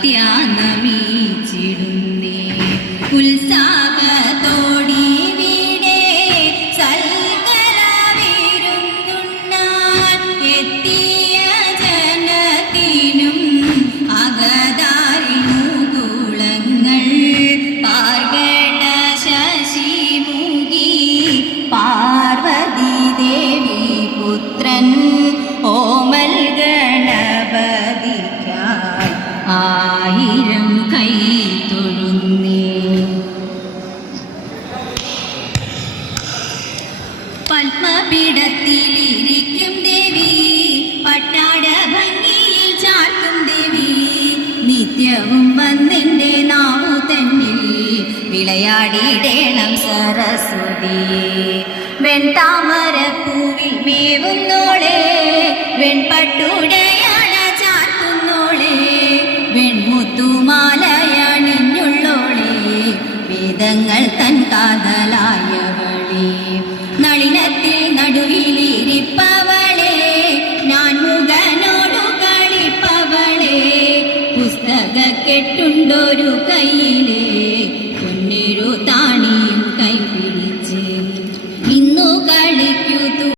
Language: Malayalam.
点 ആയിരം കൈ തൊഴുന്നേ. പത്മപീഠത്തിലിരിക്കും ദേവി പട്ടാട ഭംഗിയിൽ ചാർത്തും ദേവി. നിത്യവും വന്നെന്റെ നാവു തന്നിൽ വിളയാടിയിടേണം സരസ്വതിയെ വെൺതാമരപ്പൂവിൽ മേവുന്നോളെ വെൺപട്ടുടയ കെട്ടുണ്ടൊരു കൈ